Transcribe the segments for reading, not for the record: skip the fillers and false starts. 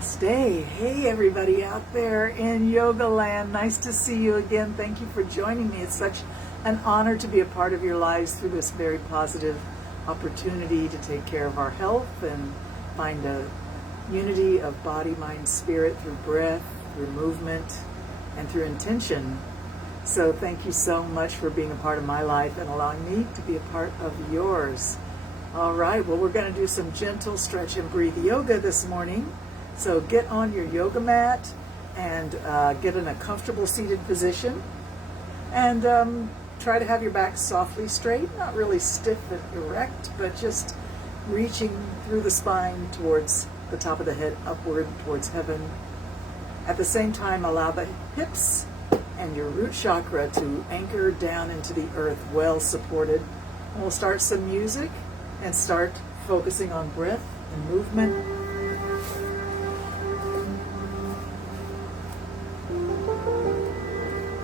Namaste. Hey, everybody out there in Yoga Land. Nice to see you again. Thank you for joining me. It's such an honor to be a part of your lives through this very positive opportunity to take care of our health and find a unity of body, mind, spirit through breath, through movement, and through intention. So thank you so much for being a part of my life and allowing me to be a part of yours. All right, well, we're going to do some gentle stretch and breathe yoga this morning. So get on your yoga mat and get in a comfortable seated position. And try to have your back softly straight, not really stiff and erect, but just reaching through the spine towards the top of the head, upward towards heaven. At the same time, allow the hips and your root chakra to anchor down into the earth, well supported. And we'll start some music and start focusing on breath and movement.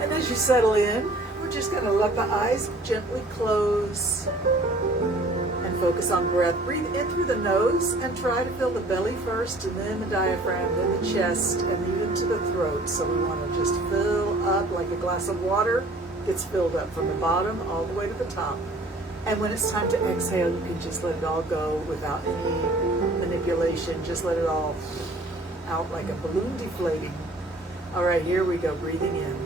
And as you settle in, we're just going to let the eyes gently close and focus on breath. Breathe in through the nose and try to fill the belly first, and then the diaphragm, then the chest, and even to the throat. So we want to just fill up like a glass of water. It's filled up from the bottom all the way to the top. And when it's time to exhale, you can just let it all go without any manipulation. Just let it all out like a balloon deflating. All right, here we go, breathing in.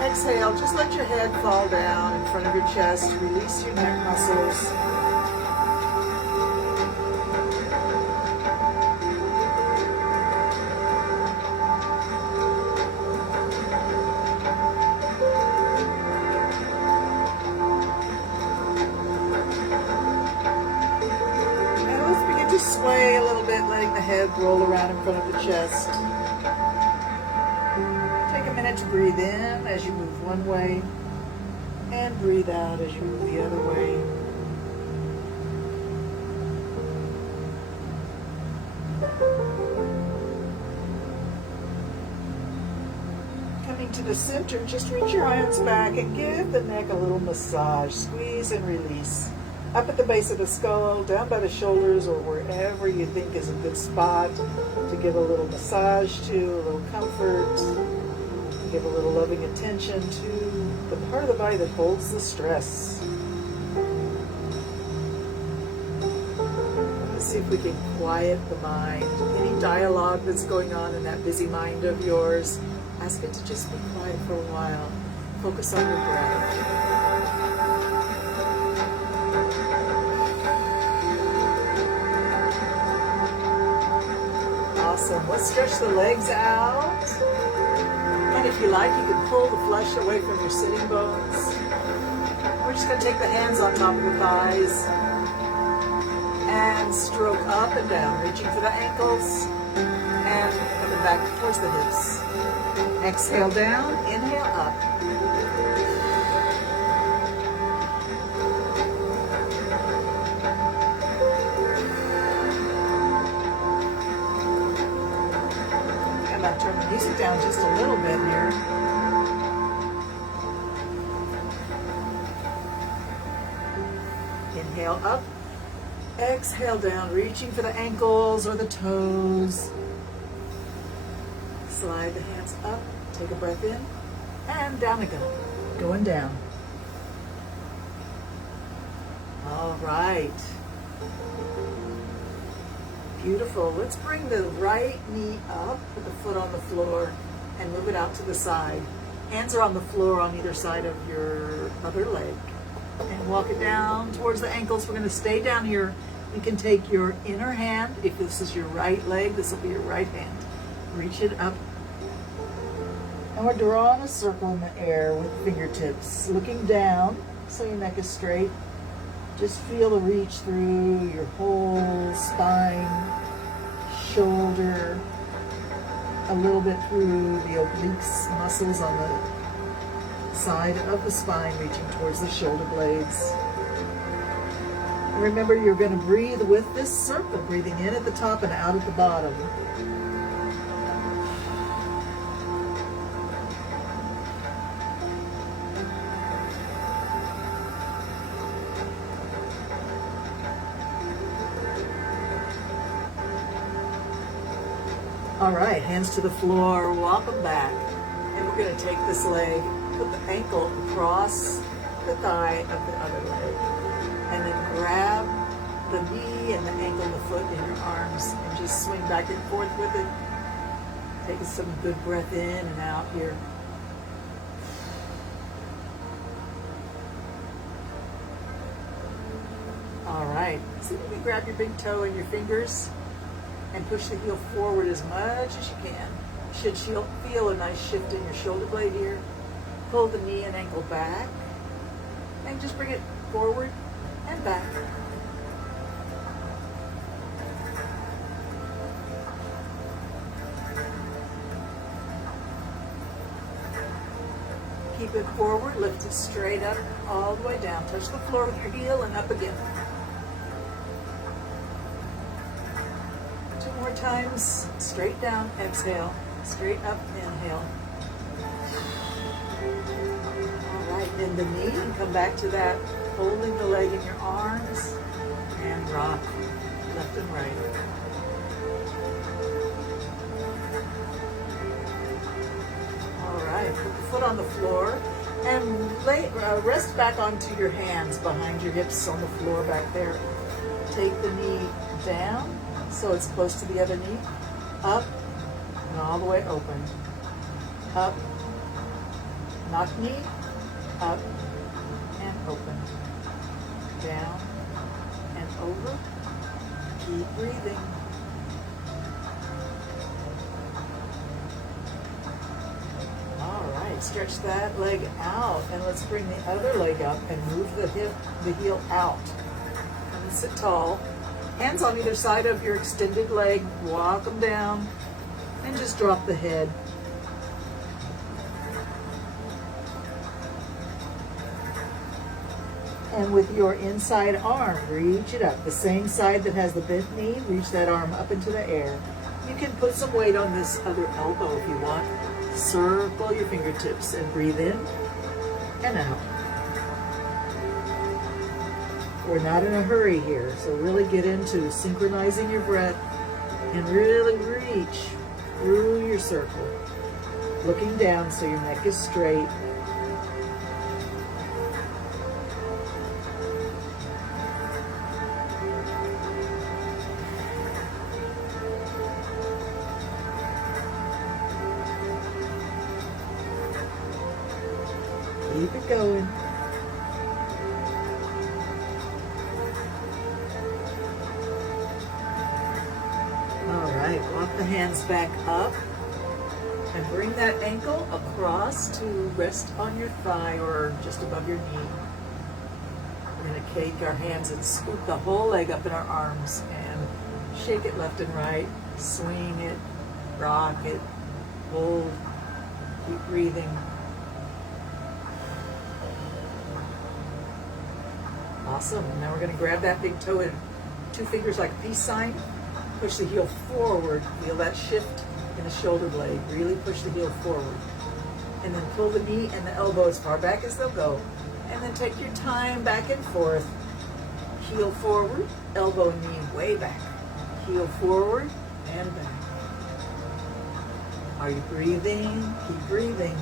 Exhale, just let your head fall down in front of your chest. Release your neck muscles. And let's begin to sway a little bit, letting the head roll around in front of the chest. To breathe in as you move one way and breathe out as you move the other way. Coming to the center, just reach your hands back and give the neck a little massage. Squeeze and release. Up at the base of the skull, down by the shoulders, or wherever you think is a good spot to give a little massage to, a little comfort. Give a little loving attention to the part of the body that holds the stress. Let's see if we can quiet the mind. Any dialogue that's going on in that busy mind of yours, ask it to just be quiet for a while. Focus on your breath. Awesome. Let's stretch the legs out. And if you like, you can pull the flesh away from your sitting bones. We're just going to take the hands on top of the thighs and stroke up and down, reaching for the ankles and coming back towards the hips. Exhale down, inhale up. Turn the music down just a little bit here. Inhale up, exhale down, reaching for the ankles or the toes. Slide the hands up, take a breath in, and down we go, going down. All right. Beautiful. Let's bring the right knee up, put the foot on the floor, and move it out to the side. Hands are on the floor on either side of your other leg. And walk it down towards the ankles. We're going to stay down here. You can take your inner hand. If this is your right leg, this will be your right hand. Reach it up. And we're drawing a circle in the air with fingertips, looking down so your neck is straight. Just feel the reach through your whole spine, shoulder, a little bit through the obliques muscles on the side of the spine, reaching towards the shoulder blades. Remember, you're going to breathe with this circle, breathing in at the top and out at the bottom. All right, hands to the floor, walk them back. And we're going to take this leg, put the ankle across the thigh of the other leg. And then grab the knee and the ankle and the foot in your arms and just swing back and forth with it. Take some good breath in and out here. All right, see if you can grab your big toe in your fingers and push the heel forward as much as you can. You should feel a nice shift in your shoulder blade here. Pull the knee and ankle back and just bring it forward and back. Keep it forward, lift it straight up, all the way down. Touch the floor with your heel and up again. 2 more times, straight down, exhale, straight up, inhale. All right, bend the knee and come back to that, holding the leg in your arms, and rock left and right. All right, put the foot on the floor and rest back onto your hands behind your hips on the floor back there. Take the knee down so it's close to the other knee, up and all the way open. Up, knock knee, up and open. Down and over. Keep breathing. All right, stretch that leg out and let's bring the other leg up and move the heel out. Come and sit tall. Hands on either side of your extended leg, walk them down and just drop the head. And with your inside arm, reach it up. The same side that has the bent knee, reach that arm up into the air. You can put some weight on this other elbow if you want. Circle your fingertips and breathe in and out. We're not in a hurry here, so really get into synchronizing your breath and really reach through your circle. Looking down so your neck is straight. Keep it going. All right, walk the hands back up and bring that ankle across to rest on your thigh or just above your knee. We're going to take our hands and scoop the whole leg up in our arms and shake it left and right, swing it, rock it, hold, keep breathing. Awesome. Now we're going to grab that big toe in 2 fingers like a peace sign. Push the heel forward. Feel that shift in the shoulder blade. Really push the heel forward. And then pull the knee and the elbow as far back as they'll go. And then take your time back and forth. Heel forward, elbow and knee way back. Heel forward and back. Are you breathing? Keep breathing.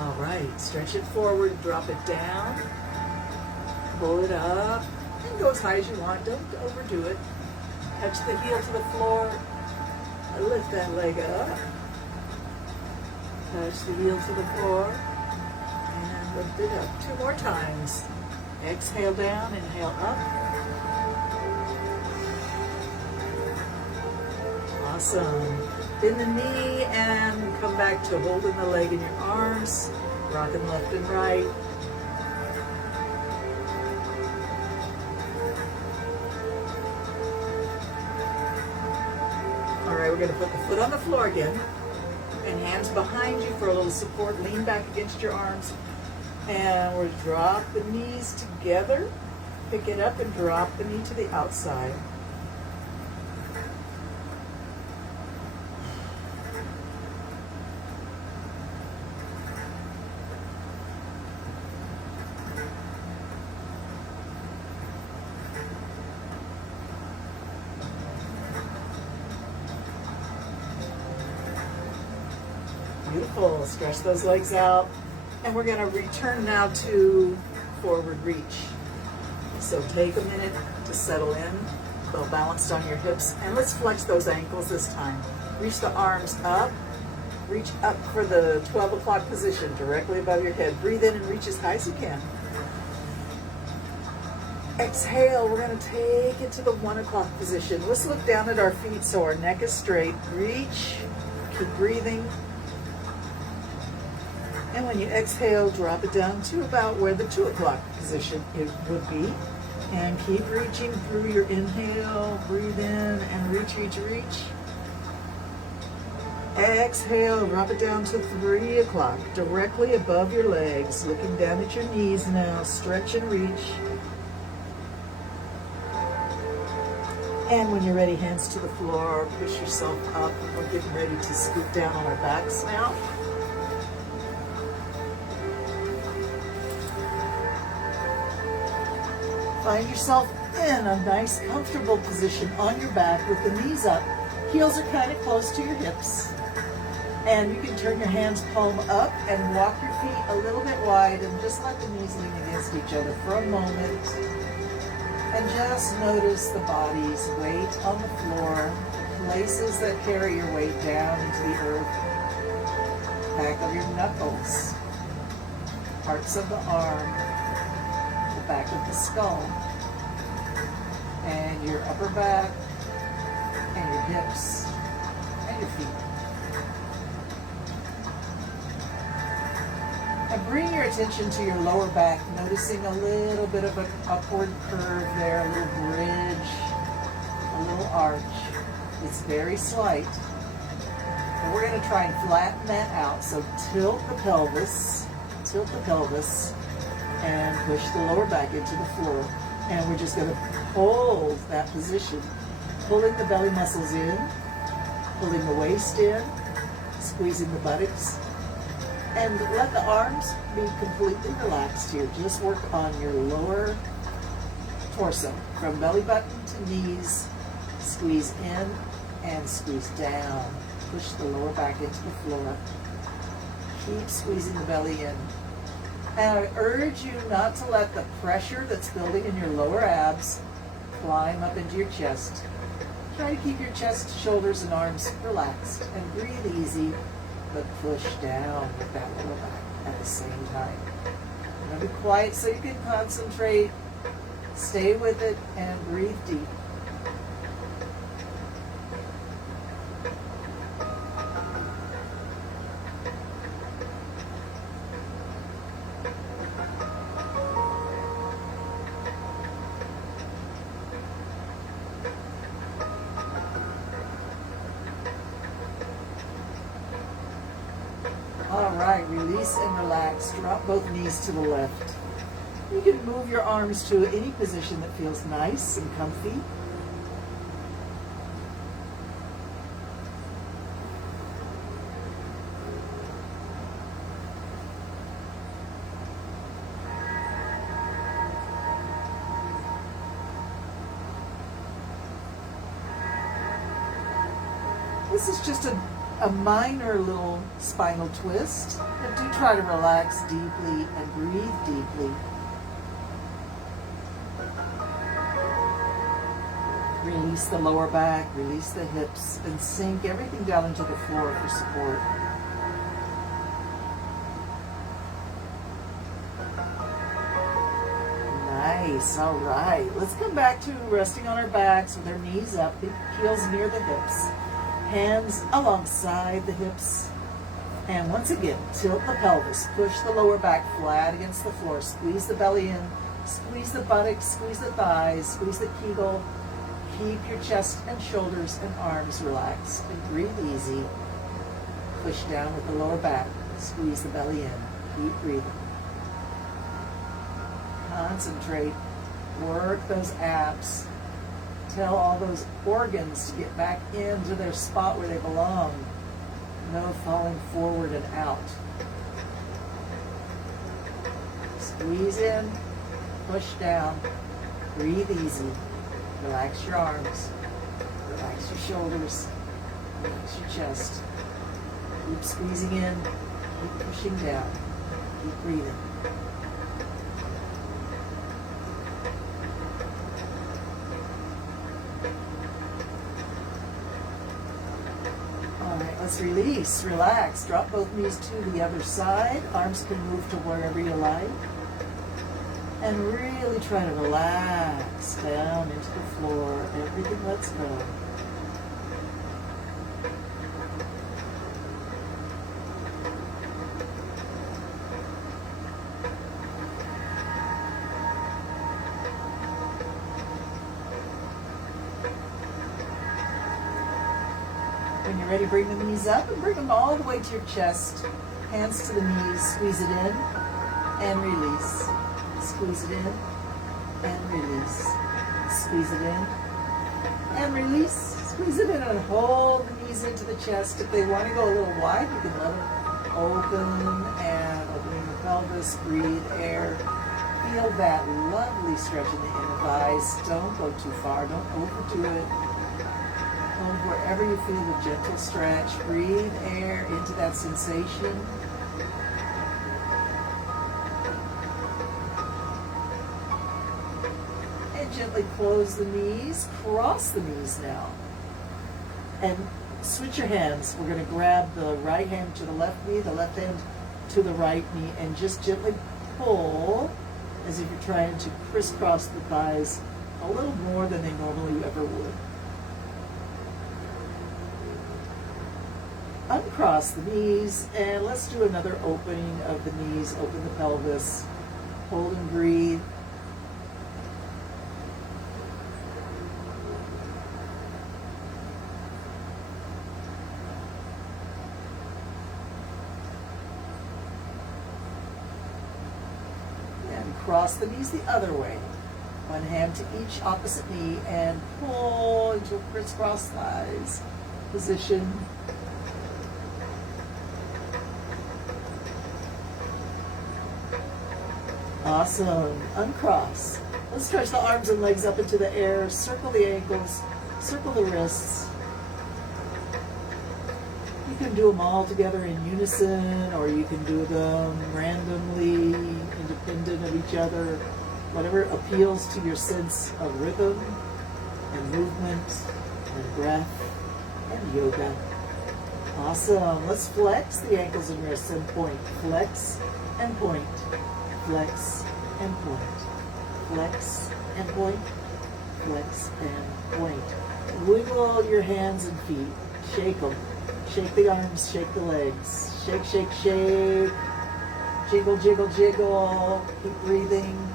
All right, stretch it forward, drop it down, pull it up, and go as high as you want. Don't overdo it. Touch the heel to the floor, lift that leg up. Touch the heel to the floor, and lift it up. 2 more times. Exhale down, inhale up. Awesome. Bend the knee and come back to holding the leg in your arms, rocking left and right. we're going to put the foot on the floor again, and hands behind you for a little support. Lean back against your arms, and we'll drop the knees together. Pick it up and drop the knee to the outside. Beautiful. Stretch those legs out. And we're going to return now to forward reach. So take a minute to settle in, well balanced on your hips. And let's flex those ankles this time. Reach the arms up. Reach up for the 12 o'clock position directly above your head. Breathe in and reach as high as you can. Exhale, we're going to take it to the 1 o'clock position. Let's look down at our feet so our neck is straight. Reach. Keep breathing. And when you exhale, drop it down to about where the 2 o'clock position it would be. And keep reaching through your inhale. Breathe in and reach, reach, reach. Exhale, drop it down to 3 o'clock, directly above your legs. Looking down at your knees now. Stretch and reach. And when you're ready, hands to the floor. Push yourself up. We're getting ready to scoot down on our backs now. Find yourself in a nice, comfortable position on your back with the knees up. Heels are kind of close to your hips. And you can turn your hands palm up and walk your feet a little bit wide and just let the knees lean against each other for a moment. And just notice the body's weight on the floor, places that carry your weight down into the earth, back of your knuckles, parts of the arm, back of the skull, and your upper back, and your hips, and your feet. And bring your attention to your lower back, noticing a little bit of an upward curve there, a little bridge, a little arch. It's very slight. And we're going to try and flatten that out. So tilt the pelvis, and push the lower back into the floor. And we're just going to hold that position, pulling the belly muscles in, pulling the waist in, squeezing the buttocks, and let the arms be completely relaxed here. Just work on your lower torso, from belly button to knees. Squeeze in and squeeze down. Push the lower back into the floor. Keep squeezing the belly in. And I urge you not to let the pressure that's building in your lower abs climb up into your chest. Try to keep your chest, shoulders, and arms relaxed and breathe easy, but push down with that lower back at the same time. Now be quiet so you can concentrate, stay with it, and breathe deep. All right, release and relax. Drop both knees to the left. You can move your arms to any position that feels nice and comfy. This is just a minor little spinal twist, but do try to relax deeply and breathe deeply. Release the lower back, release the hips, and sink everything down into the floor for support. Nice, all right. Let's come back to resting on our backs with our knees up, the heels near the hips. Hands alongside the hips. And once again, tilt the pelvis. Push the lower back flat against the floor. Squeeze the belly in. Squeeze the buttocks. Squeeze the thighs. Squeeze the kegel. Keep your chest and shoulders and arms relaxed and breathe easy. Push down with the lower back. Squeeze the belly in. Keep breathing. Concentrate. Work those abs. Tell all those organs to get back into their spot where they belong. No falling forward and out. Squeeze in. Push down. Breathe easy. Relax your arms. Relax your shoulders. Relax your chest. Keep squeezing in. Keep pushing down. Keep breathing. All right, let's release. Relax. Drop both knees to the other side. Arms can move to wherever you like. And really try to relax down into the floor. Everything lets go. When you're ready, bring the knees up and bring them all the way to your chest. Hands to the knees, squeeze it in and release. Squeeze it in and release. Squeeze it in and release. Squeeze it in and hold the knees into the chest. If they want to go a little wide, you can let them open and opening the pelvis. Breathe air. Feel that lovely stretch in the inner thighs. Don't go too far. Don't overdo it. Hold wherever you feel the gentle stretch. Breathe air into that sensation. Gently close the knees, cross the knees now, and switch your hands. We're going to grab the right hand to the left knee, the left hand to the right knee, and just gently pull as if you're trying to crisscross the thighs a little more than they normally ever would. Uncross the knees, and let's do another opening of the knees. Open the pelvis, hold and breathe. Cross the knees the other way. One hand to each opposite knee and pull into a crisscross thighs position. Awesome. Uncross. Let's stretch the arms and legs up into the air. Circle the ankles. Circle the wrists. You can do them all together in unison, or you can do them randomly, independent of each other. Whatever appeals to your sense of rhythm and movement and breath and yoga. Awesome. Let's flex the ankles and wrists and point. Flex and point. Flex and point. Flex and point. Flex and point. Wiggle your hands and feet. Shake them. Shake the arms, shake the legs. Shake, shake, shake. Jiggle, jiggle, jiggle. Keep breathing.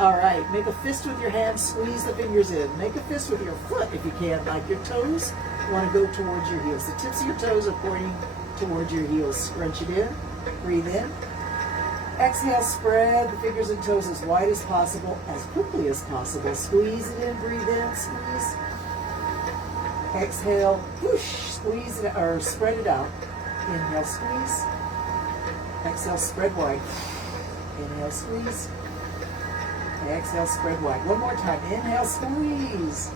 All right, make a fist with your hands, squeeze the fingers in. Make a fist with your foot if you can, like your toes want to go towards your heels. The tips of your toes are pointing towards your heels. Scrunch it in, breathe in. Exhale, spread the fingers and toes as wide as possible, as quickly as possible. Squeeze it in, breathe in, squeeze. Exhale, whoosh, squeeze it, or spread it out. Inhale, squeeze. Exhale, spread wide. Inhale, squeeze. Exhale, spread wide. One more time. Inhale, squeeze.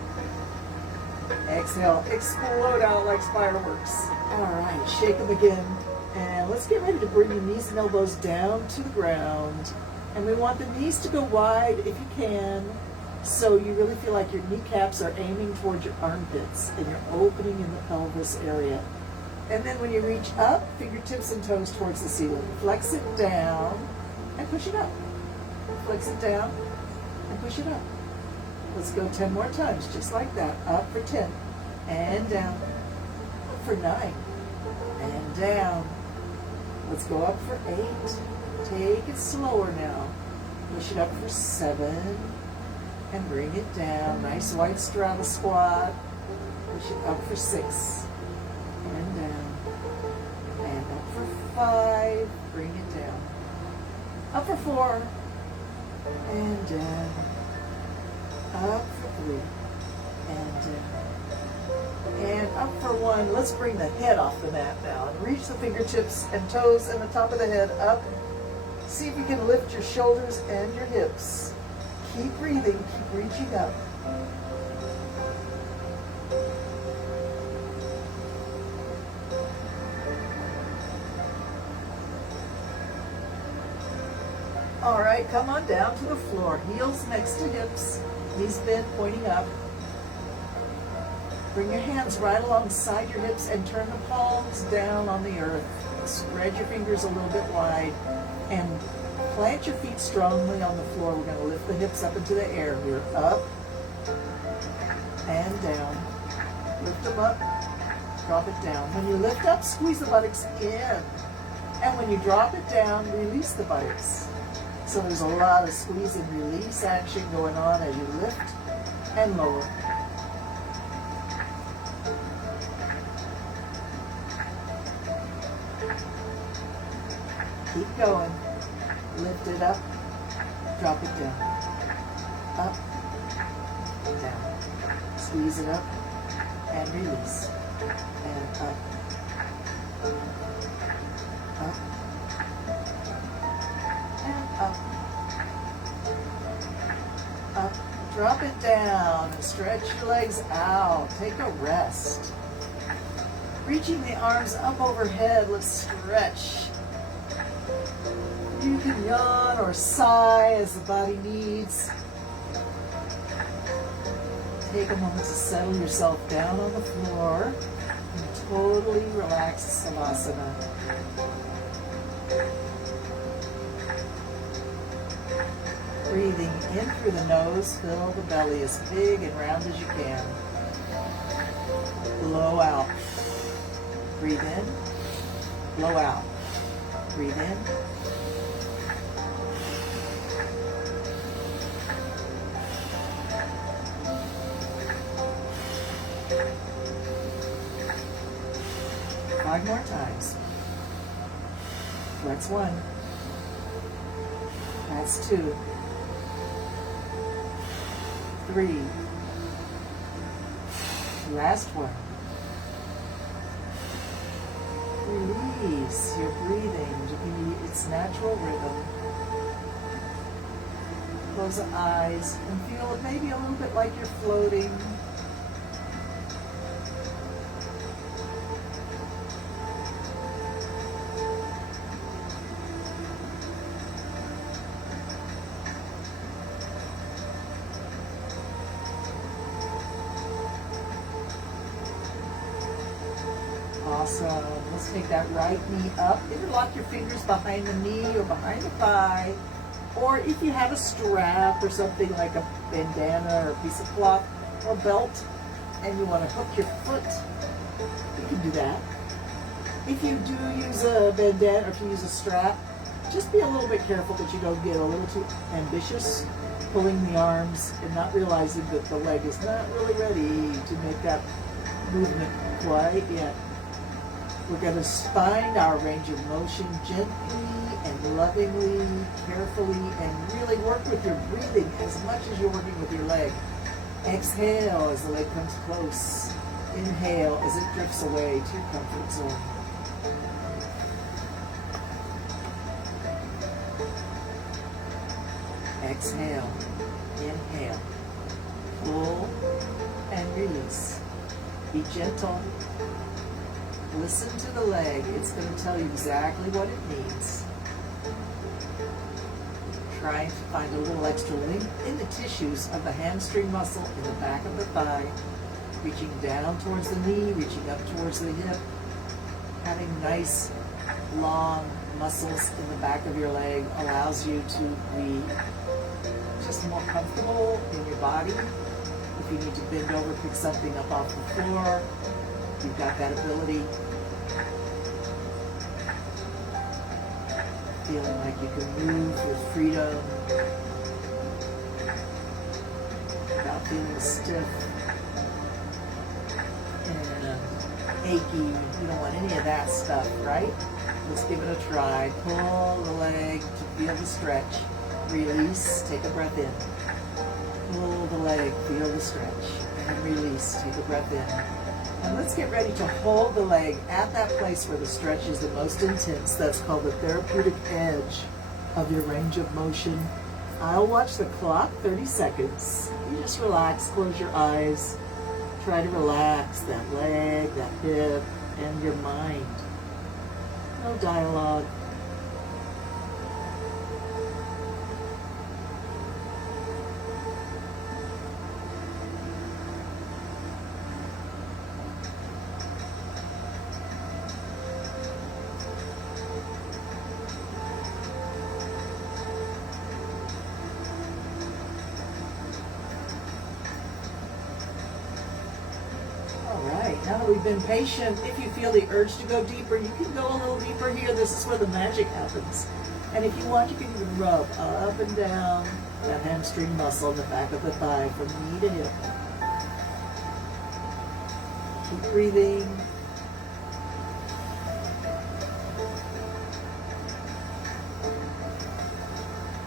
Exhale, explode out like fireworks. All right, shake them again. And let's get ready to bring the knees and elbows down to the ground. And we want the knees to go wide if you can, so you really feel like your kneecaps are aiming towards your armpits and you're opening in the pelvis area. And then when you reach up, fingertips and toes towards the ceiling. Flex it down and push it up. Flex it down and push it up. Let's go 10 more times, just like that. Up for 10 and down. Up for 9 and down. Let's go up for 8. Take it slower now. Push it up for 7 and bring it down. Nice white straddle squat. Push it up for 6 and down. And up for 5. Bring it down. Up for 4 and down. Up for 3 and down. And up for 1. Let's bring the head off the mat now and reach the fingertips and toes and the top of the head up. See if you can lift your shoulders and your hips. Keep breathing, keep reaching up. All right, come on down to the floor. Heels next to hips, knees bent, pointing up. Bring your hands right alongside your hips and turn the palms down on the earth. Spread your fingers a little bit wide and plant your feet strongly on the floor. We're going to lift the hips up into the air. We're up and down. Lift them up, drop it down. When you lift up, squeeze the buttocks in. And when you drop it down, release the buttocks. So there's a lot of squeeze and release action going on as you lift and lower. Keep going. Lift it up, drop it down. Up, down. Squeeze it up and release. And up, up, and up. Up. Drop it down and stretch your legs out. Take a rest. Reaching the arms up overhead, let's stretch. You can yawn or sigh as the body needs. Take a moment to settle yourself down on the floor and totally relax Savasana. Breathing in through the nose, fill the belly as big and round as you can. Blow out. Breathe in, blow out. Breathe in. Five more times. That's 1. That's 2. 3. Last one. Release your breathing to be its natural rhythm. Close the eyes and feel it maybe a little bit like you're floating. Awesome. Let's take that right knee up. Interlock your fingers behind the knee or behind the thigh. Or if you have a strap or something like a bandana or a piece of cloth or belt and you want to hook your foot, you can do that. If you do use a bandana or if you use a strap, just be a little bit careful that you don't get a little too ambitious, pulling the arms and not realizing that the leg is not really ready to make that movement quite yet. We're going to find our range of motion gently and lovingly, carefully, and really work with your breathing as much as you're working with your leg. Exhale as the leg comes close. Inhale as it drifts away to your comfort zone. Exhale, inhale, pull and release. Be gentle. Listen to the leg. It's going to tell you exactly what it needs. Trying to find a little extra length in the tissues of the hamstring muscle in the back of the thigh. Reaching down towards the knee, reaching up towards the hip. Having nice, long muscles in the back of your leg allows you to be just more comfortable in your body. If you need to bend over, pick something up off the floor, you've got that ability. Feeling like you can move with freedom. feeling stiff and achy. You don't want any of that stuff, right? Let's give it a try. Pull the leg to feel the stretch. Release, take a breath in. Pull the leg, feel the stretch, and release, take a breath in. And let's get ready to hold the leg at that place where the stretch is the most intense. That's called the therapeutic edge of your range of motion. I'll watch the clock, 30 seconds. You just relax, close your eyes. Try to relax that leg, that hip, and your mind. No dialogue. Now that we've been patient, if you feel the urge to go deeper, you can go a little deeper here. This is where the magic happens. And if you want, you can even rub up and down that hamstring muscle in the back of the thigh from knee to hip. Keep breathing.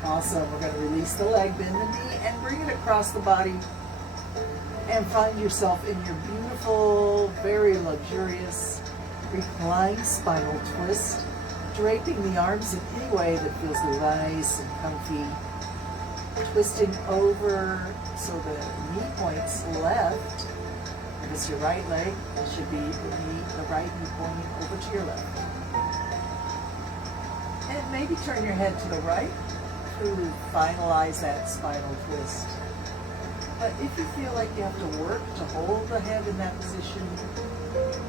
Awesome. We're going to release the leg, bend the knee, and bring it across the body. And find yourself in your beautiful, very luxurious, reclined spinal twist, draping the arms in any way that feels nice and comfy, twisting over so the knee points left. If it's your right leg, it should be the right knee pointing over to your left. And maybe turn your head to the right to finalize that spinal twist. But if you feel like you have to work to hold the head in that position,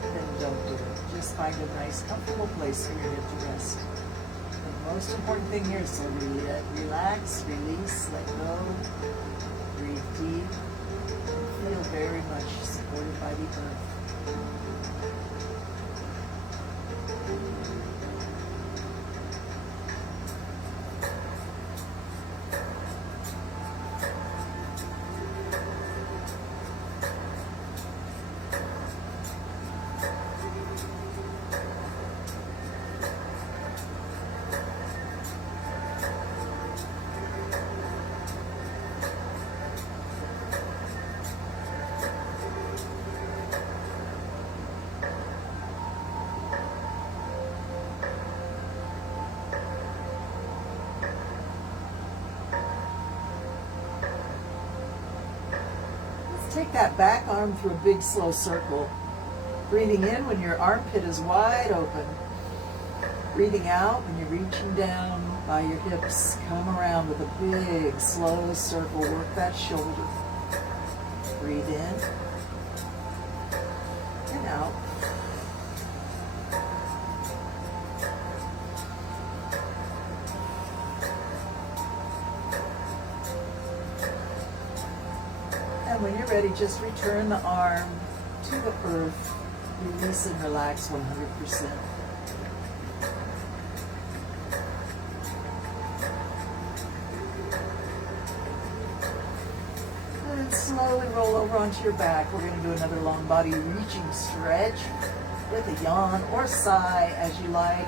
then don't do it. Just find a nice, comfortable place for your head to rest. The most important thing here is to relax, release, let go, breathe deep, and feel very much supported by the earth. Take that back arm through a big slow circle. Breathing in when your armpit is wide open. Breathing out when you're reaching down by your hips. Come around with a big slow circle. Work that shoulder. Breathe in and out. And when you're ready, just return the arm to the earth. Release and relax 100%. And slowly roll over onto your back. We're going to do another long body reaching stretch with a yawn or sigh as you like.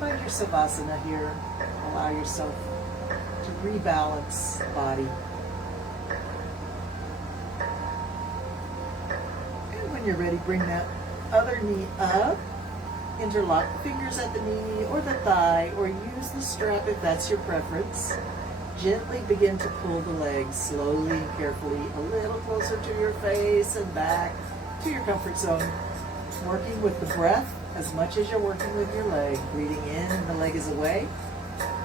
Find your savasana here. Allow yourself to rebalance the body. And when you're ready, bring that other knee up. Interlock the fingers at the knee or the thigh, or use the strap if that's your preference. Gently begin to pull the legs slowly and carefully a little closer to your face and back to your comfort zone. Working with the breath as much as you're working with your leg. Breathing in and the leg is away.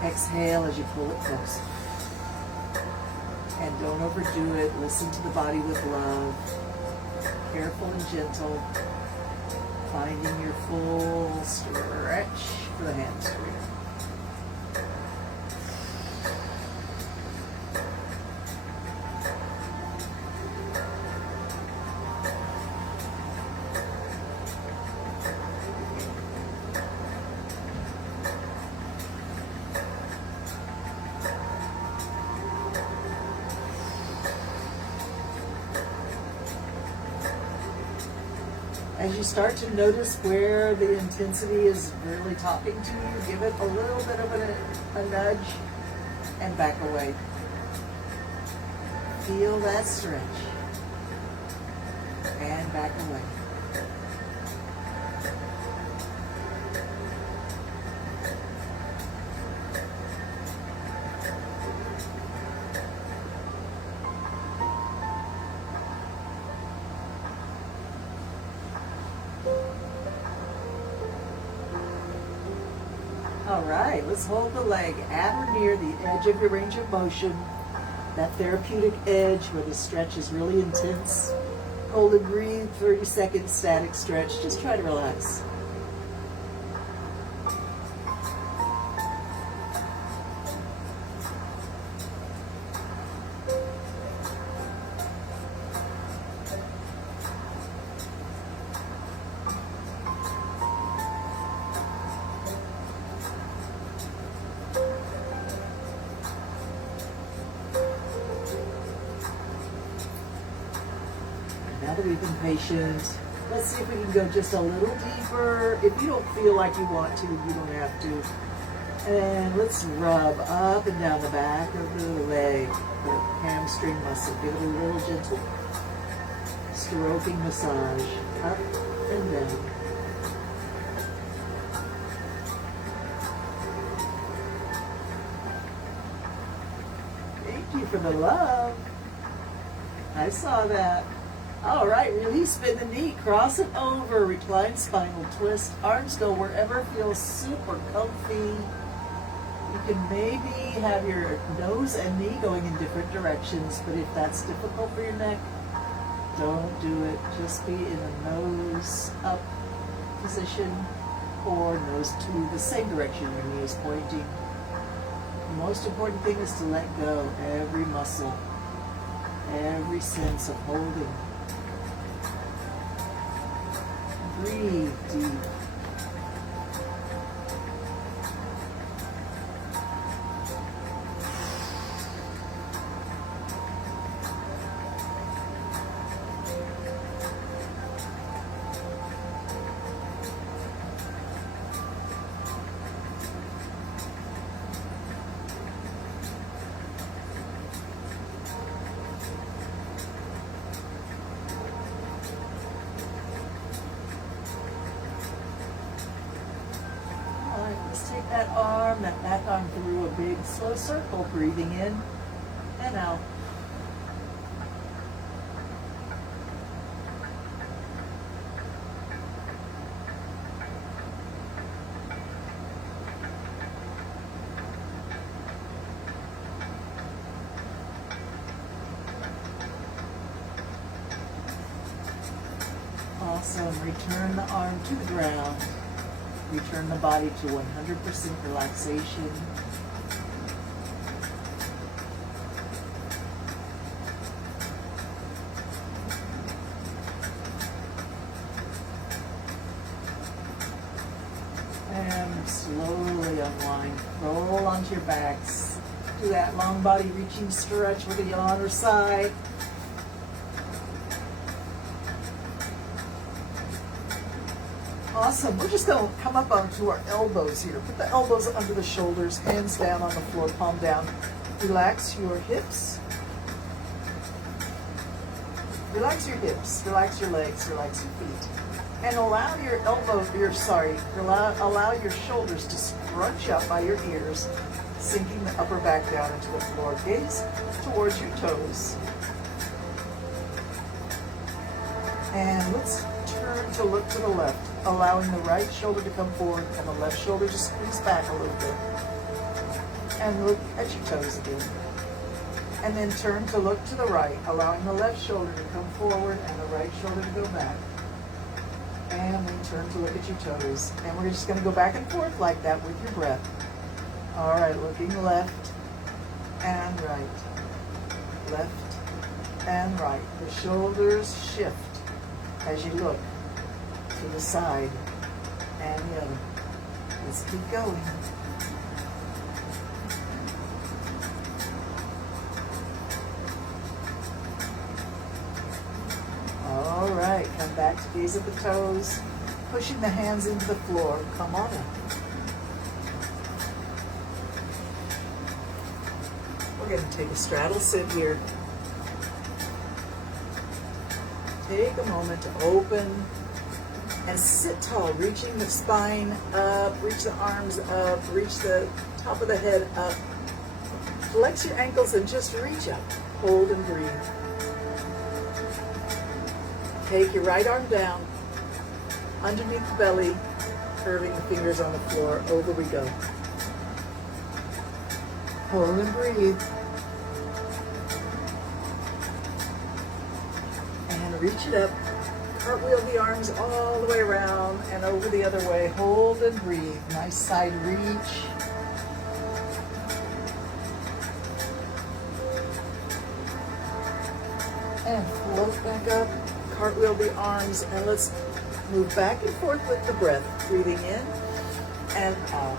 Exhale as you pull it close. And don't overdo it. Listen to the body with love. Careful and gentle. Finding your full stretch for the hamstring. As you start to notice where the intensity is really talking to you, give it a little bit of a nudge and back away. Feel that stretch and back away. All right, let's hold the leg at or near the edge of your range of motion, that therapeutic edge where the stretch is really intense. Hold and breathe, 30-second static stretch. Just try to relax. Now that we've been patient, let's see if we can go just a little deeper. If you don't feel like you want to, you don't have to. And let's rub up and down the back of the leg, the hamstring muscle. Give it a little gentle stroking massage, up and down. Thank you for the love. I saw that. All right, release, bend the knee, cross it over, recline spinal twist, arms go wherever feels super comfy. You can maybe have your nose and knee going in different directions, but if that's difficult for your neck, don't do it. Just be in a nose up position or nose to the same direction your knee is pointing. The most important thing is to let go every muscle, every sense of holding. Breathe deep. Let's take that back arm through a big slow circle, breathing in and out. Awesome. Return the arm to the ground. Return the body to 100% relaxation. And slowly unwind. Roll onto your backs. Do that long body reaching stretch with a yawn or sigh. Awesome. We're just going to come up onto our elbows here. Put the elbows under the shoulders, hands down on the floor, palm down. Relax your hips. Relax your hips. Relax your legs. Relax your feet. And allow your allow your shoulders to scrunch up by your ears, sinking the upper back down into the floor. Gaze towards your toes. And let's turn to look to the left, allowing the right shoulder to come forward and the left shoulder to squeeze back a little bit. And look at your toes again. And then turn to look to the right, allowing the left shoulder to come forward and the right shoulder to go back. And then turn to look at your toes. And we're just going to go back and forth like that with your breath. All right, looking left and right. Left and right. The shoulders shift as you look to the side and the other. Let's keep going. All right. right, come back to gaze at the toes, pushing the hands into the floor. Come on up. We're going to take a straddle sit here. Take a moment to open and sit tall, reaching the spine up, reach the arms up, reach the top of the head up. Flex your ankles and just reach up. Hold and breathe. Take your right arm down, underneath the belly, curving the fingers on the floor. Over we go. Hold and breathe. And reach it up. Cartwheel the arms all the way around and over the other way. Hold and breathe. Nice side reach. And float back up. Cartwheel the arms, and let's move back and forth with the breath. Breathing in and out.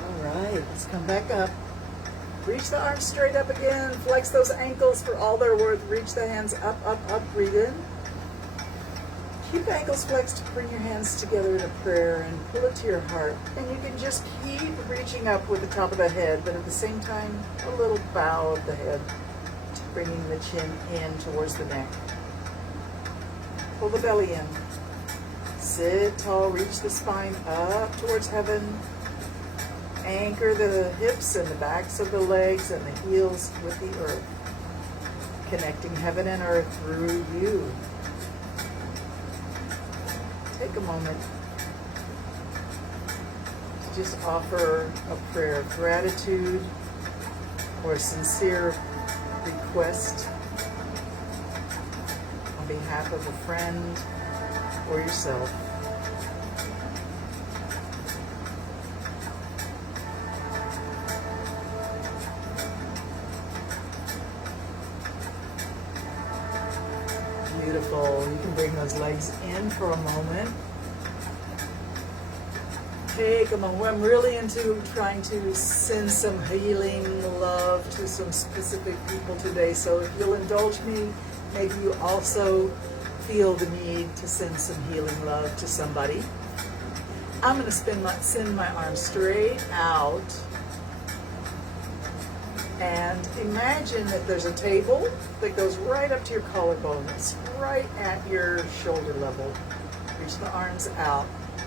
All right, let's come back up. Reach the arms straight up again. Flex those ankles for all they're worth. Reach the hands up, up, up. Breathe in. Keep the ankles flexed. Bring your hands together in a prayer and pull it to your heart. And you can just keep reaching up with the top of the head, but at the same time, a little bow of the head, bringing the chin in towards the neck. Pull the belly in. Sit tall. Reach the spine up towards heaven. Anchor the hips and the backs of the legs and the heels with the earth, connecting heaven and earth through you. Take a moment to just offer a prayer of gratitude or a sincere request on behalf of a friend or yourself. Beautiful. You can bring those legs in for a moment. Take a moment. I'm really into trying to send some healing love to some specific people today. So if you'll indulge me, maybe you also feel the need to send some healing love to somebody. I'm going to send my arms straight out. And imagine that there's a table that goes right up to your collarbone. It's right at your shoulder level. Reach the arms out.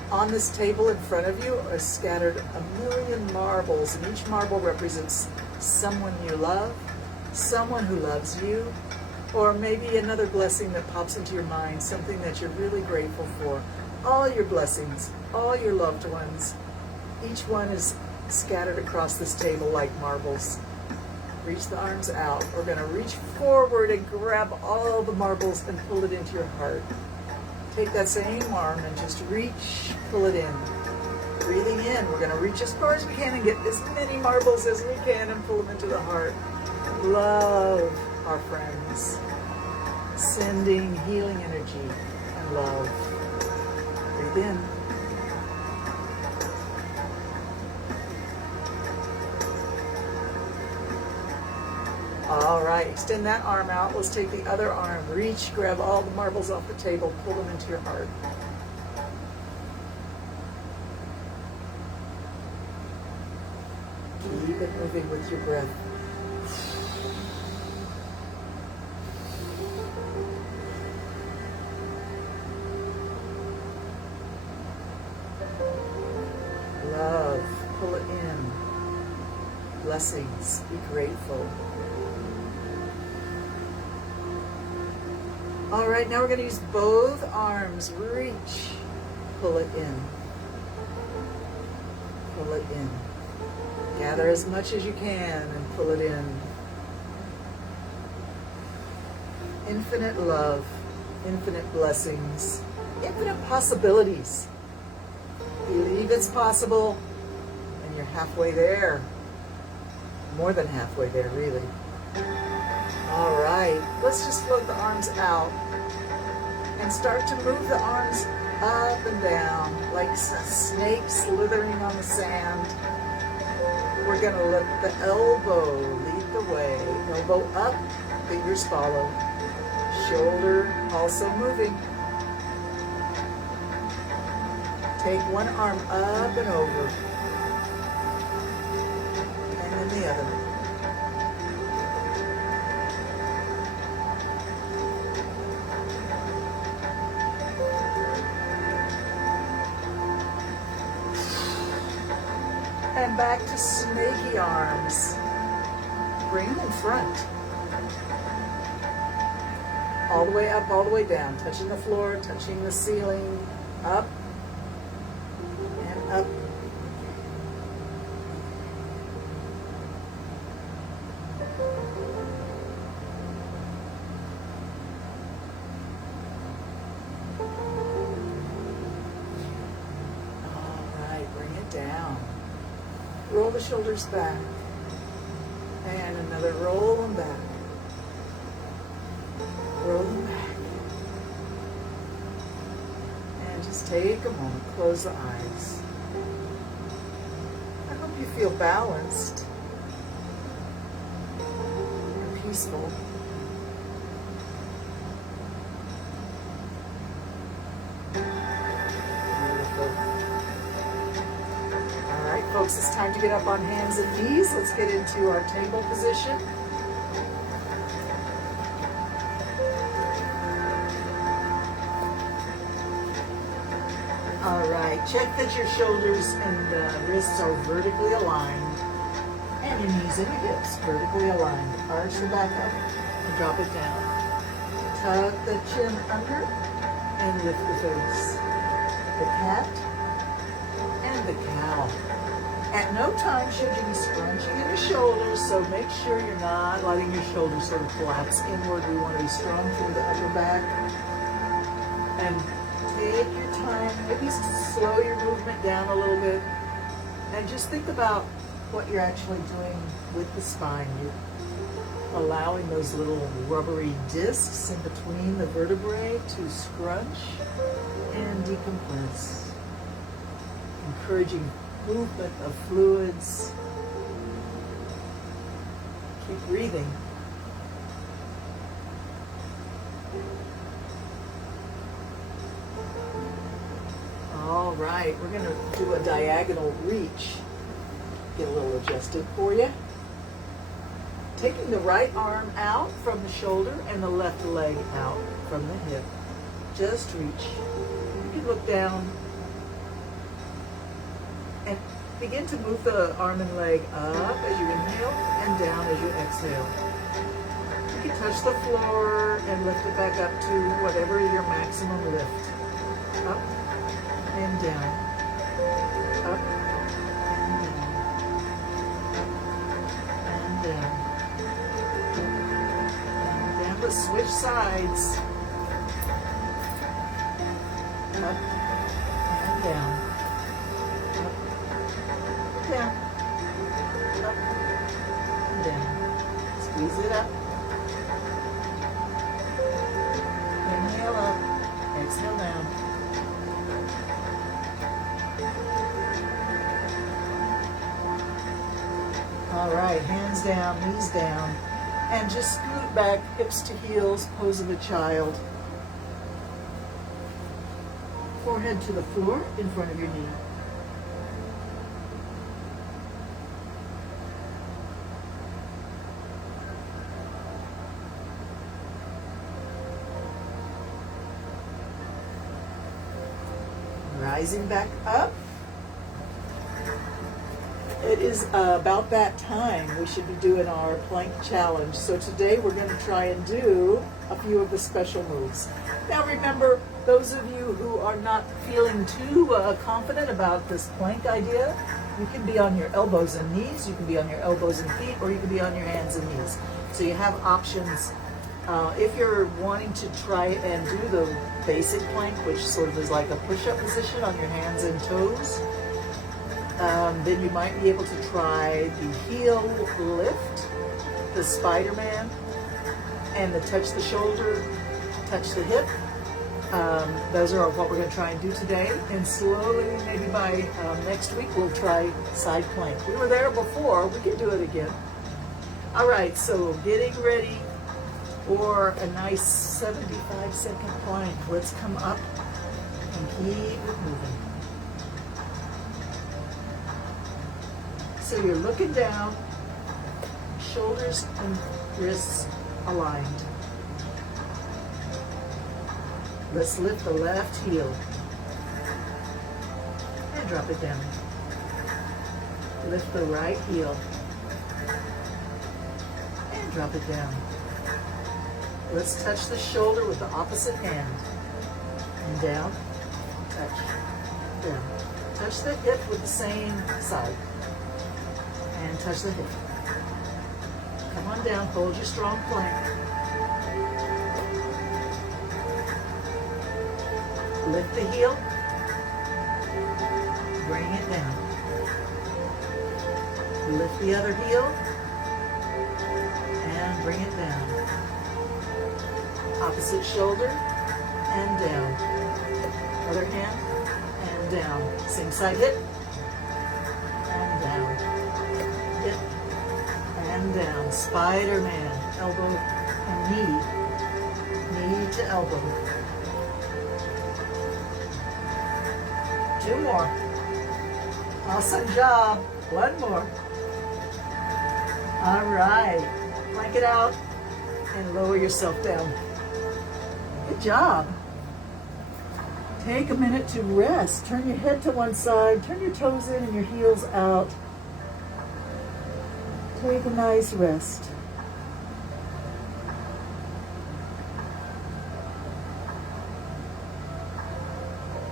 On this table in front of you are scattered 1,000,000 marbles, and each marble represents someone you love, someone who loves you, or maybe another blessing that pops into your mind, something that you're really grateful for. All your blessings, all your loved ones, each one is scattered across this table like marbles. Reach the arms out. We're going to reach forward and grab all the marbles and pull it into your heart. Take that same arm and just reach, pull it in. Breathing in, we're going to reach as far as we can and get as many marbles as we can and pull them into the heart. Love our friends. Sending healing energy and love. Breathe in. All right, extend that arm out. Let's take the other arm. Reach, grab all the marbles off the table, pull them into your heart. Keep it moving with your breath. Love, pull it in. Blessings, be grateful. All right, now we're going to use both arms. Reach, pull it in. Pull it in. Gather as much as you can and pull it in. Infinite love, infinite blessings, infinite possibilities. Believe it's possible, and you're halfway there. More than halfway there, really. All right, let's just float the arms out and start to move the arms up and down like a snake slithering on the sand. We're gonna let the elbow lead the way. Elbow up, fingers follow. Shoulder also moving. Take one arm up and over. And then the other. And back to snaky arms. Bring them in front. All the way up, all the way down. Touching the floor, touching the ceiling. Up and up. All right, bring it down. Roll the shoulders back. And another roll them back. Roll them back. And just take a moment, close the eyes. I hope you feel balanced and peaceful. Folks, it's time to get up on hands and knees. Let's get into our table position. All right, check that your shoulders and wrists are vertically aligned and your knees and your hips vertically aligned. Arch the back up and drop it down. Tuck the chin under and lift the face. The cat and the cow. At no time should you be scrunching in your shoulders, so make sure you're not letting your shoulders sort of collapse inward. We want to be strong through the upper back. And take your time, maybe slow your movement down a little bit. And just think about what you're actually doing with the spine. You're allowing those little rubbery discs in between the vertebrae to scrunch and decompress. Encouraging movement of fluids. Keep breathing. All right, we're going to do a diagonal reach. Get a little adjusted for you. Taking the right arm out from the shoulder and the left leg out from the hip. Just reach. You can look down and begin to move the arm and leg up as you inhale and down as you exhale. You can touch the floor and lift it back up to whatever is your maximum lift. Up and down. Up and down. Up and down. And down. Let's switch sides. Up and down. Down, up, and down. Squeeze it up. Inhale up, exhale down. All right, hands down, knees down, and just scoot back, hips to heels, pose of a child. Forehead to the floor in front of your knee. Rising back up. It is about that time we should be doing our plank challenge. So today we're going to try and do a few of the special moves. Now remember, those of you who are not feeling too confident about this plank idea, you can be on your elbows and knees, you can be on your elbows and feet, or you can be on your hands and knees. So you have options. If you're wanting to try and do the basic plank, which sort of is like a push-up position on your hands and toes, then you might be able to try the heel lift the Spider-Man and the touch the shoulder, touch the hip. Those are what we're going to try and do today. And slowly, maybe by next week, we'll try side plank. We were there before. We can do it again. All right, so getting ready for a nice 75-second plank. Let's come up and keep it moving. So you're looking down, shoulders and wrists aligned. Let's lift the left heel and drop it down. Lift the right heel and drop it down. Let's touch the shoulder with the opposite hand. And down, touch, down. Touch the hip with the same side. And touch the hip. Come on down, hold your strong plank. Lift the heel, bring it down. Lift the other heel, and bring it down. Opposite shoulder, and down. Other hand, and down. Same side hip, and down. Hip, and down. Spider-Man, elbow and knee. Knee to elbow. 2 more. Awesome job. 1 more. All right. Plank it out and lower yourself down. Good job. Take a minute to rest. Turn your head to one side. Turn your toes in and your heels out. Take a nice rest.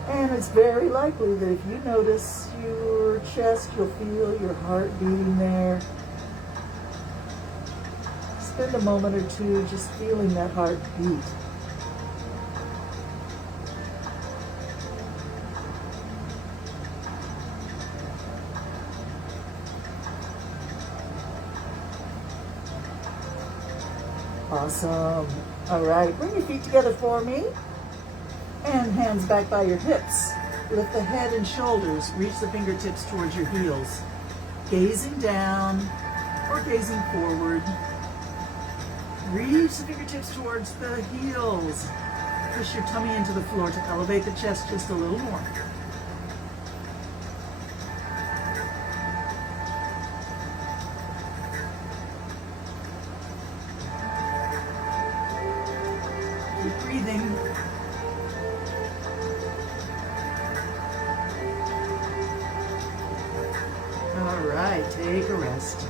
And it's very likely that if you notice your chest, you'll feel your heart beating there. Spend a moment or two just feeling that heart beat. Awesome. All right, bring your feet together for me. And hands back by your hips. Lift the head and shoulders. Reach the fingertips towards your heels. Gazing down or gazing forward. Reach the fingertips towards the heels. Push your tummy into the floor to elevate the chest just a little more. Keep breathing. All right, take a rest.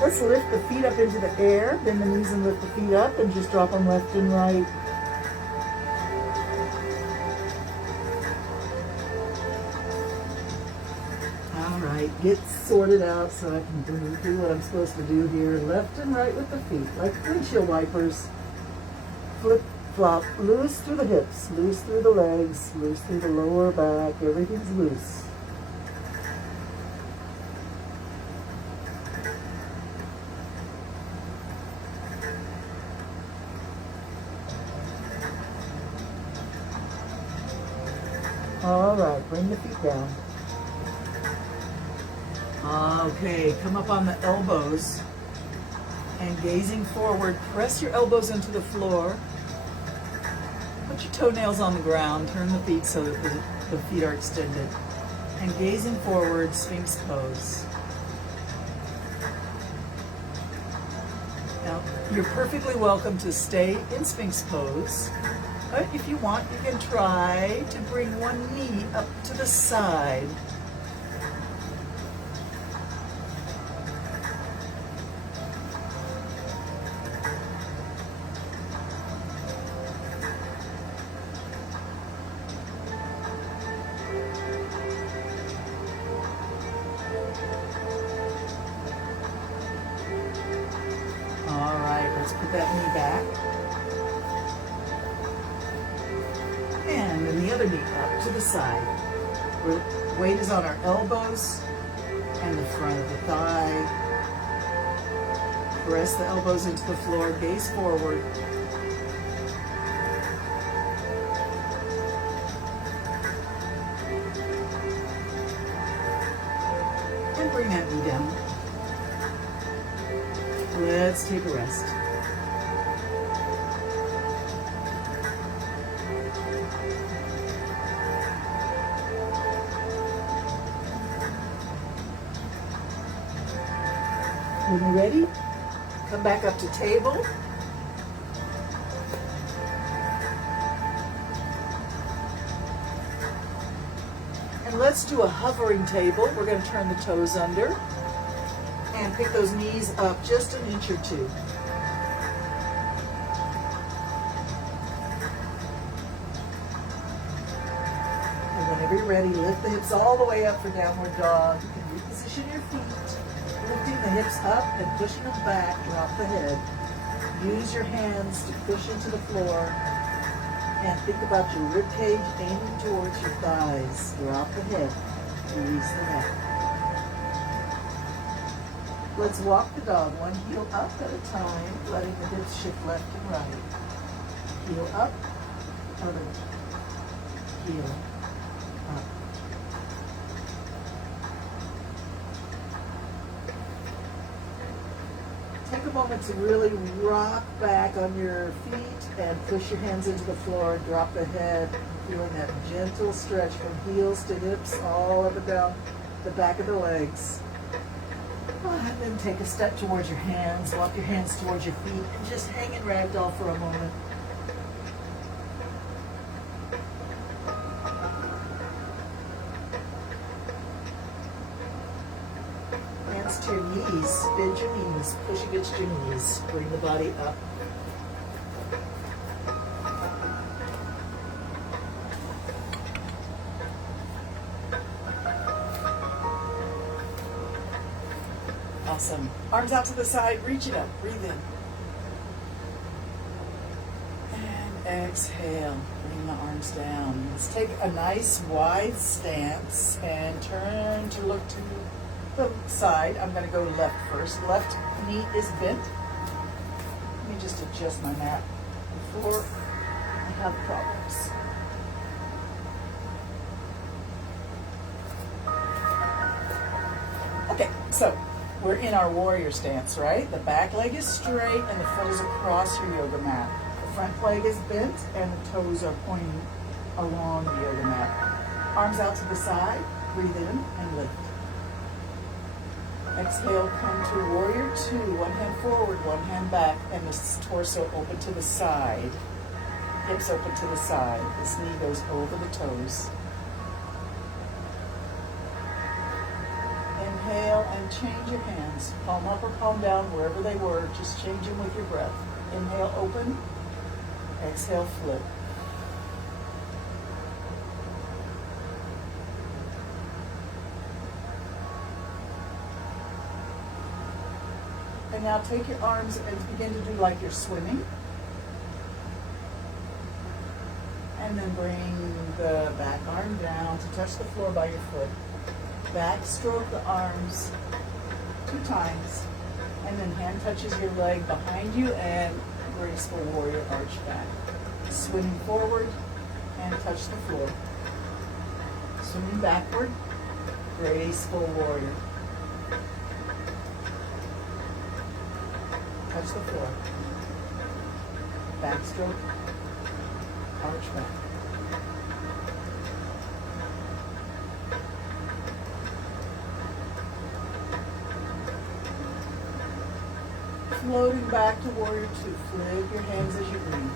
Let's lift the feet up into the air, bend the knees and lift the feet up and just drop them left and right. All right, get sorted out so I can do what I'm supposed to do here. Left and right with the feet, like windshield wipers. Flip, flop, loose through the hips, loose through the legs, loose through the lower back. Everything's loose. All right, bring the feet down. Okay, come up on the elbows and gazing forward, press your elbows into the floor. Put your toenails on the ground, turn the feet so that the feet are extended. And gazing forward, Sphinx pose. Now, you're perfectly welcome to stay in Sphinx pose. But if you want, you can try to bring one knee up to the side. All right, let's put that knee back. And then the other knee up to the side. Weight is on our elbows and the front of the thigh. Press the elbows into the floor, gaze forward. And bring that knee down. Let's take a rest. When you're ready, come back up to table. And let's do a hovering table. We're going to turn the toes under and pick those knees up just an inch or two. And whenever you're ready, lift the hips all the way up for downward dog. You can reposition your feet. Lifting the hips up and pushing them back, drop the head. Use your hands to push into the floor and think about your rib cage aiming towards your thighs. Drop the head, release the neck. Let's walk the dog one heel up at a time, letting the hips shift left and right. Heel up, other heel up. Take a moment to really rock back on your feet and push your hands into the floor. Drop the head, feeling that gentle stretch from heels to hips, all up and down the back of the legs. And then take a step towards your hands, walk your hands towards your feet, and just hang in ragdoll for a moment. Hands to your knees, bend your knees, push against your knees, bring the body up. Awesome. Arms out to the side, reach it up, breathe in. And exhale, bring the arms down. Let's take a nice wide stance and turn to look to the side. I'm going to go left first. Left knee is bent. Let me just adjust my mat before I have problems. Okay, so we're in our warrior stance, right? The back leg is straight and the foot is across your yoga mat. The front leg is bent and the toes are pointing along the yoga mat. Arms out to the side, breathe in and lift. Exhale, come to warrior two. One hand forward, one hand back, and the torso open to the side. Hips open to the side. This knee goes over the toes. Inhale and change your hands. Palm up or palm down, wherever they were. Just change them with your breath. Inhale, open. Exhale, flip. And now take your arms and begin to do like you're swimming. And then bring the back arm down to touch the floor by your foot. Backstroke the arms 2 times. And then hand touches your leg behind you and graceful warrior arch back. Swimming forward and touch the floor. Swimming backward, graceful warrior. Touch the floor. Backstroke, arch back. Floating back to warrior two. Flip your hands as you breathe.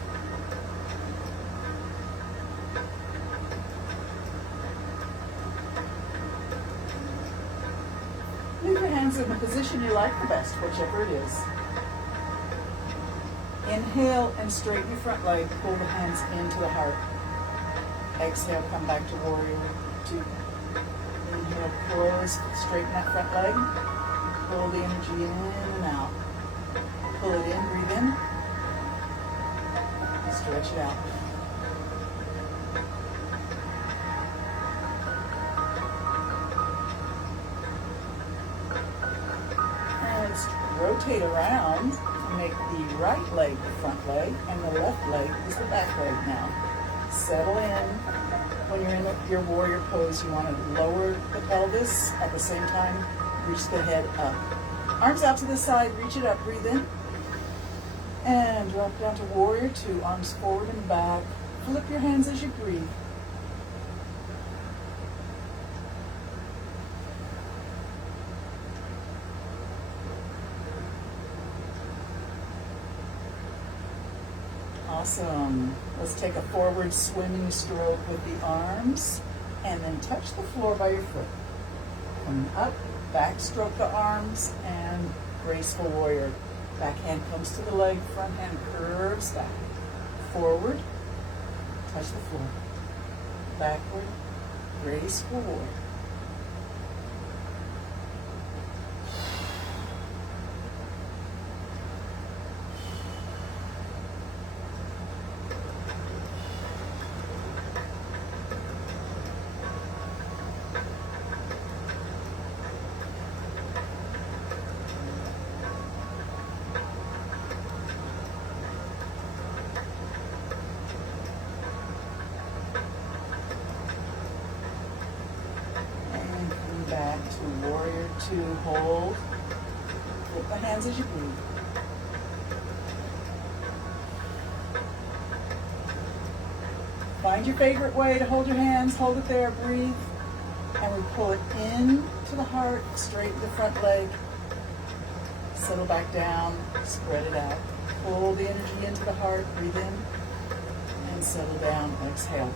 Leave your hands in the position you like the best, whichever it is. Inhale and straighten your front leg. Pull the hands into the heart. Exhale, come back to warrior two. Inhale, close, straighten that front leg. Pull the energy in and out. Pull it in, breathe in. Stretch it out. And let's rotate rotate around to make the right leg the front leg and the left leg is the back leg now. Settle in. When you're in your warrior pose, you want to lower the pelvis at the same time, reach the head up. Arms out to the side, reach it up, breathe in. And drop down to warrior two, arms forward and back. Flip your hands as you breathe. Awesome. Let's take a forward swimming stroke with the arms and then touch the floor by your foot. Coming up, back stroke the arms and graceful warrior. Back hand comes to the leg, front hand curves back. Forward, touch the floor. Backward, graceful warrior. Back to warrior two, hold. Flip the hands as you breathe. Find your favorite way to hold your hands, hold it there, breathe. And we pull it in to the heart, straighten the front leg. Settle back down, spread it out. Pull the energy into the heart, breathe in, and settle down, exhale.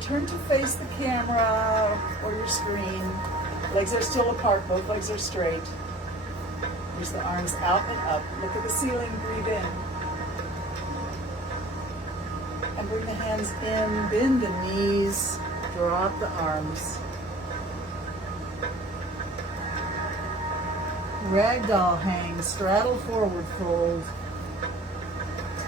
Turn to face the camera or your screen. Legs are still apart, both legs are straight. Reach the arms out and up. Look at the ceiling, breathe in. And bring the hands in, bend the knees, drop the arms. Ragdoll hang, straddle forward fold.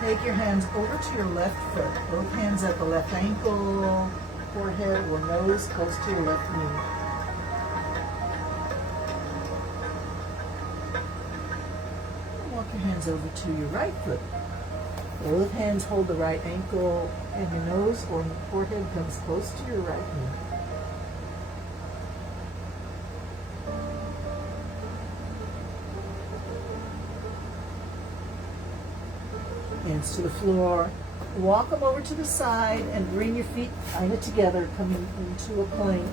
Take your hands over to your left foot, both hands at the left ankle, forehead or nose close to your left knee. Walk your hands over to your right foot. Both hands hold the right ankle and your nose or forehead comes close to your right knee. Hands to the floor. Walk them over to the side and bring your feet kind of together, coming into a plank.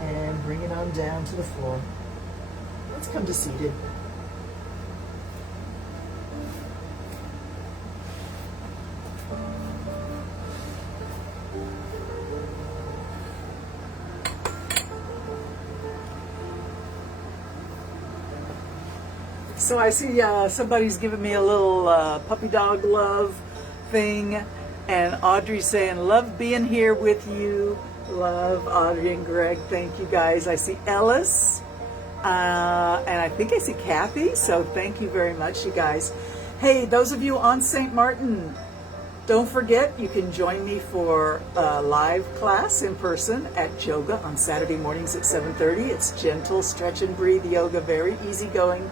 And bring it on down to the floor. Let's come to seated. So I see somebody's giving me a little puppy dog love thing, and Audrey's saying, love being here with you. Love Audrey and Greg, thank you guys. I see Ellis, and I think I see Kathy, so thank you very much, you guys. Hey, those of you on St. Martin, don't forget you can join me for a live class in person at yoga on Saturday mornings at 7:30. It's gentle stretch and breathe yoga, very easygoing.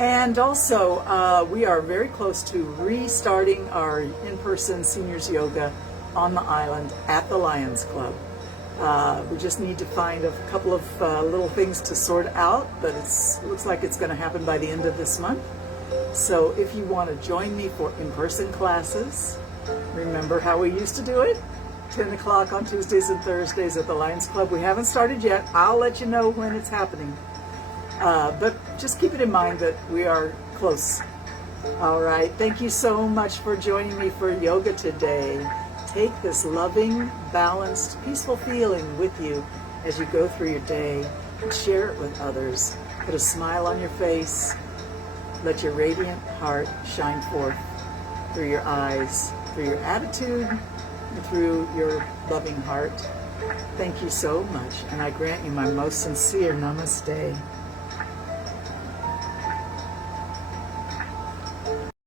And also, we are very close to restarting our in-person seniors yoga on the island at the Lions Club. We just need to find a couple of little things to sort out, but it looks like it's going to happen by the end of this month. So if you want to join me for in-person classes, remember how we used to do it? 10 o'clock on Tuesdays and Thursdays at the Lions Club. We haven't started yet. I'll let you know when it's happening. But just keep it in mind that we are close. All right. Thank you so much for joining me for yoga today. Take this loving, balanced, peaceful feeling with you as you go through your day and share it with others. Put a smile on your face. Let your radiant heart shine forth through your eyes, through your attitude, and through your loving heart. Thank you so much, and I grant you my most sincere namaste.